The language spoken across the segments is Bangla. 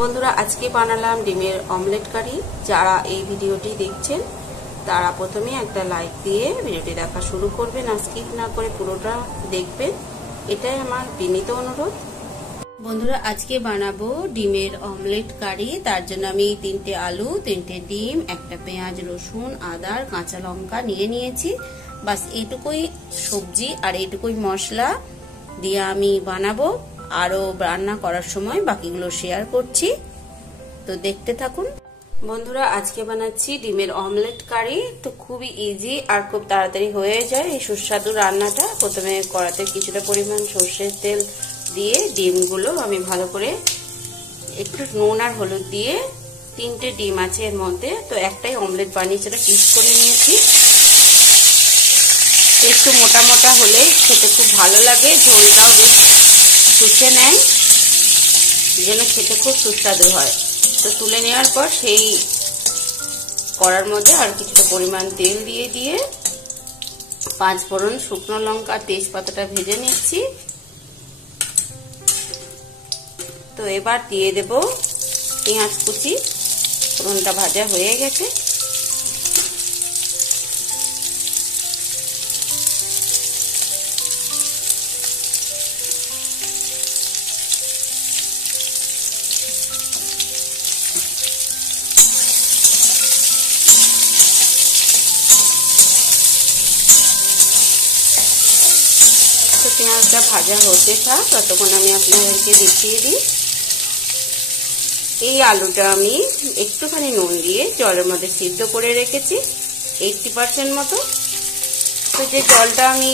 বন্ধুরা আজকে বানালাম ডিমের অমলেট কারি। যারা এই ভিডিওটি দেখছেন তারা প্রথমে একটা লাইক দিয়ে ভিডিওটি দেখা শুরু করবেন, আর স্কিপ না করে পুরোটা দেখবেন, এটাই আমার বিনীত অনুরোধ। বন্ধুরা আজকে বানাবো ডিমের অমলেট কারি। তার জন্য আমি 3টে আলু, 3টে ডিম, একটা পেঁয়াজ, রসুন, আদা, কাঁচা লঙ্কা নিয়ে নিয়েছি। বাস এইটুকুই সবজি আর এইটুকুই মশলা দিয়ে আমি বানাবো। আরো রান্না করার সময় বাকিগুলো শেয়ার করছি, তো দেখতে থাকুন। বন্ধুরা আজকে বানাচ্ছি ডিমের অমলেট কারি। তো খুবই ইজি আর খুব তাড়াতাড়ি হয়ে যায় এই সুস্বাদু রান্নাটা। প্রথমে কড়াতে কিছুটা পরিমাণ সর্ষের তেল দিয়ে ডিমগুলো আমি ভালো করে একটু নুন আর হলুদ দিয়ে, 3টে ডিম আছে এর মধ্যে, তো একটাই অমলেট বানিয়ে সেটা পিস করে নিয়েছি। একটু মোটা মোটা হলে খেতে খুব ভালো লাগে, ঝোলটাও বেশ শুষে নেয়, যেন খেতে খুব সুস্বাদু হয়। তো তুলে নেওয়ার পর সেই কড়ার মধ্যে আর কিছুটা পরিমাণ তেল দিয়ে 5 ফোড়ন, শুকনো লঙ্কা, তেজপাতাটা ভেজে নিচ্ছি। তো এবার দিয়ে দেব পেঁয়াজ কুচি। ফোড়নটা ভাজা হয়ে গেছে। পেঁয়াজটা ভাজা হতে থাক, ততক্ষণ আমি আপনাদেরকে দেখিয়ে দিই। এই আলুটা আমি একটুখানি নুন দিয়ে জলের মধ্যে সিদ্ধ করে রেখেছি 80% মতো। তো যে জলটা আমি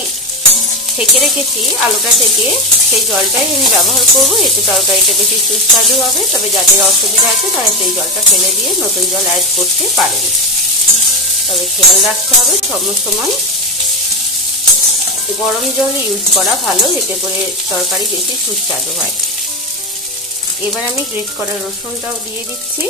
ছেঁকে রেখেছি আলুটা থেকে, সেই জলটাই আমি ব্যবহার করব। এতে তরকারিটা বেশি সুস্বাদু হবে। তবে যাদের অসুবিধা আছে তারা সেই জলটা ফেলে দিয়ে নতুন জল অ্যাড করতে পারেন। তবে খেয়াল রাখতে হবে সময় গরম জল ইউজ করা ভালো, এতে করে তরকারি বেশি সুস্বাদু হয়। এবার আমি গ্রেট করা রসুনটাও দিয়ে দিচ্ছি।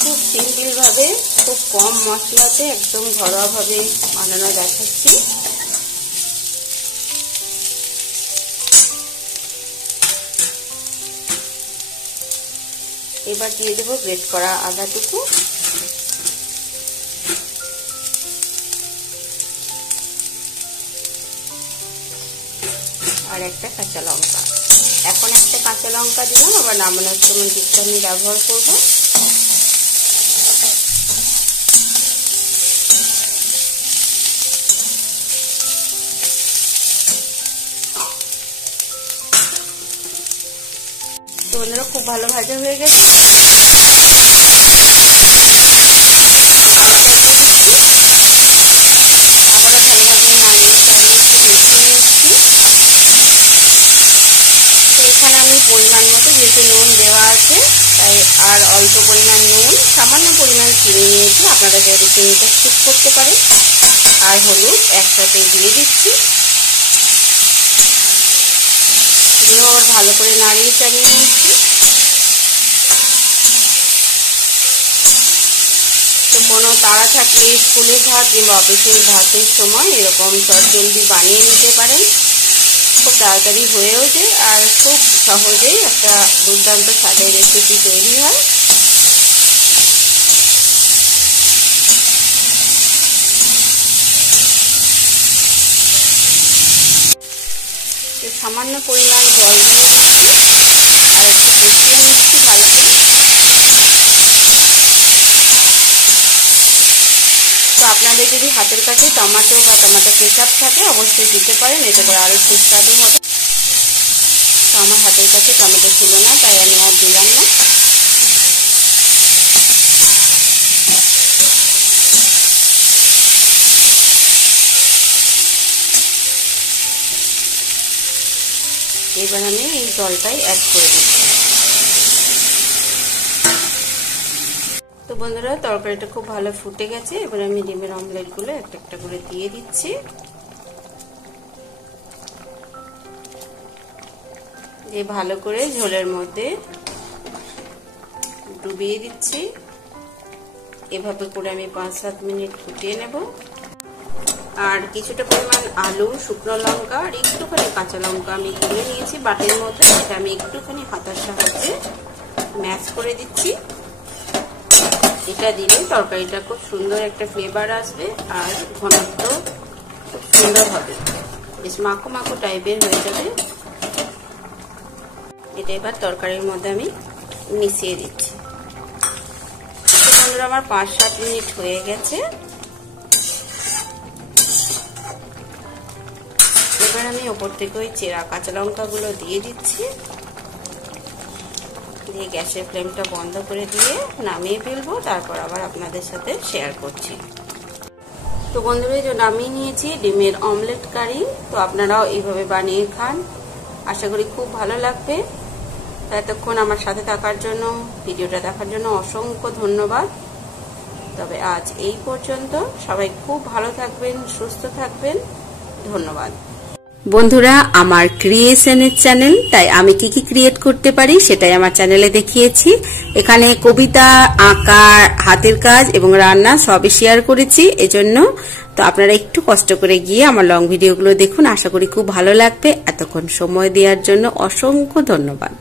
খুব সিম্পল ভাবে, খুব কম মশলাতে, একদম ঘরোয়া ভাবে বানানো দেখাচ্ছি। এবার দিয়ে দেবো গ্রেট করা আদাটুকু, আর একটা কাঁচা লঙ্কা। এখন একটা কাঁচা লঙ্কা দিলাম, আবার নামানোর সময় দিকটা আমি ব্যবহার করব। তো বন্ধুরা খুব ভালো ভাজা হয়ে গেছে। পরিমাণ মতো যেহেতু নুন দেওয়া আছে তাই আর অল্প পরিমাণ নুন, সামান্য পরিমাণ চিনি নিয়েছি, আপনারা যদি চিনিটা স্কিপ করতে পারেন, আর হলুদ একসাথে দিয়ে দিচ্ছি। দিয়েও আবার ভালো করে নাড়িয়ে চাড়িয়ে নিচ্ছি। তো কোনো তাড়া থাকলে স্কুলের ভাত কিংবা অফিসের ভাতের সময় এরকম চটজলদি বানিয়ে নিতে পারেন। খুব তাড়াতাড়ি হয়েও যায় আর খুব সহজেই একটা দুর্দান্ত স্বাদের রেসিপি তৈরি হয়। সামান্য পরিমাণ জল দিয়ে দিচ্ছি আর একটু কষিয়ে নিচ্ছি ভালো করে। তো আপনাদের যদি হাতের কাছে টমেটো বা টমেটো কেচাপ থাকে অবশ্যই দিতে পারেন, এতে করে আরো সুস্বাদু হবে। তো আমার হাতের কাছে টমেটো ছিল না তাই আমি আর দিলাম না। এবার আমি এই জলটাই অ্যাড করে দিচ্ছি। তো বন্ধুরা তরকারিটা খুব ভালো ফুটে গেছে। এবার আমি ডিমের অমলেটগুলো একটা একটা করে দিয়ে দিচ্ছি। দিয়ে ভালো করে ঝোলের মধ্যে ডুবিয়ে দিচ্ছি। এভাবে করে আমি 5-7 মিনিট ফুটিয়ে নেব। আর কিছুটা পরিমাণ আলু, শুকনো লঙ্কা আর একটুখানি কাঁচা লঙ্কা আমি তুলে নিয়েছি বাটির মধ্যে। এটা আমি একটুখানি হাতার সাহায্যে ম্যাশ করে দিচ্ছি। এটা দিলে তরকারিটা খুব সুন্দর একটা ফ্লেভার আসবে আর ঘনত্ব খুব সুন্দর হবে, বেশ মাখো মাখো টাইপের হয়ে যাবে। এটা এবার তরকারির মধ্যে আমি মিশিয়ে দিচ্ছি। বন্ধুরা আমার 5-7 মিনিট হয়ে গেছে। এবার আমি ওপর থেকে ওই চেরা কাঁচা লঙ্কাগুলো দিয়ে দিচ্ছি, দিয়ে গ্যাসের ফ্লেমটা বন্ধ করে দিয়ে নামিয়ে ফেলবো। তারপর আবার আপনাদের সাথে শেয়ার করছি। তো বন্ধুরা এই যে নামিয়ে নিয়েছি ডিমের অমলেট কারি। তো আপনারাও এইভাবে বানিয়ে খান, আশা করি খুব ভালো লাগবে। এতক্ষণ আমার সাথে থাকার জন্য, ভিডিওটা দেখার জন্য অসংখ্য ধন্যবাদ। তবে আজ এই পর্যন্ত। সবাই খুব ভালো থাকবেন, সুস্থ থাকবেন। ধন্যবাদ। বন্ধুরা, আমার ক্রিয়েশনের চ্যানেল, তাই আমি কি কি ক্রিয়েট করতে পারি সেটাই আমার চ্যানেলে দেখিয়েছি। এখানে কবিতা, আঁকা, হাতের কাজ এবং রান্না সবই শেয়ার করেছি। এজন্য তো আপনারা একটু কষ্ট করে গিয়ে আমার লং ভিডিওগুলো দেখুন, আশা করি খুব ভালো লাগবে। এতক্ষণ সময় দেওয়ার জন্য অসংখ্য ধন্যবাদ।